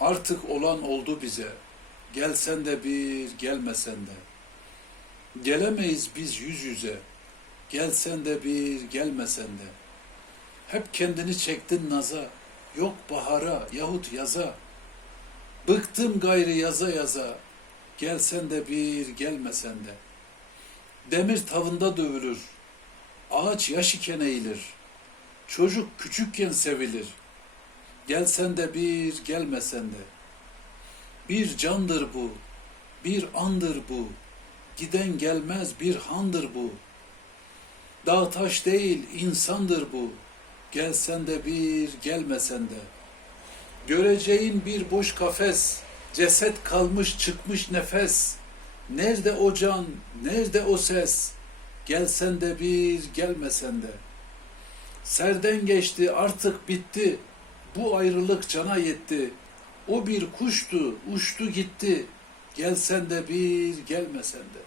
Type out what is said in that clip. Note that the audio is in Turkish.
Artık olan oldu bize. Gelsen de bir, gelmesen de. Gelemeyiz biz yüz yüze. Gelsen de bir, gelmesen de. Hep kendini çektin naza. Yok bahara yahut yaza. Bıktım gayrı yaza yaza. Gelsen de bir, gelmesen de. Demir tavında dövülür. Ağaç yaş iken eğilir. Çocuk küçükken sevilir. Gelsen de bir, gelmesen de. Bir candır bu, bir andır bu. Giden gelmez bir handır bu. Dağ taş değil insandır bu. Gelsen de bir, gelmesen de. Göreceğin bir boş kafes, ceset kalmış çıkmış nefes. Nerede o can, nerede o ses? Gelsen de bir, gelmesen de. Serden geçti, artık bitti. Bu ayrılık cana yetti. O bir kuştu, uçtu gitti. Gelsen de bir, gelmesen de.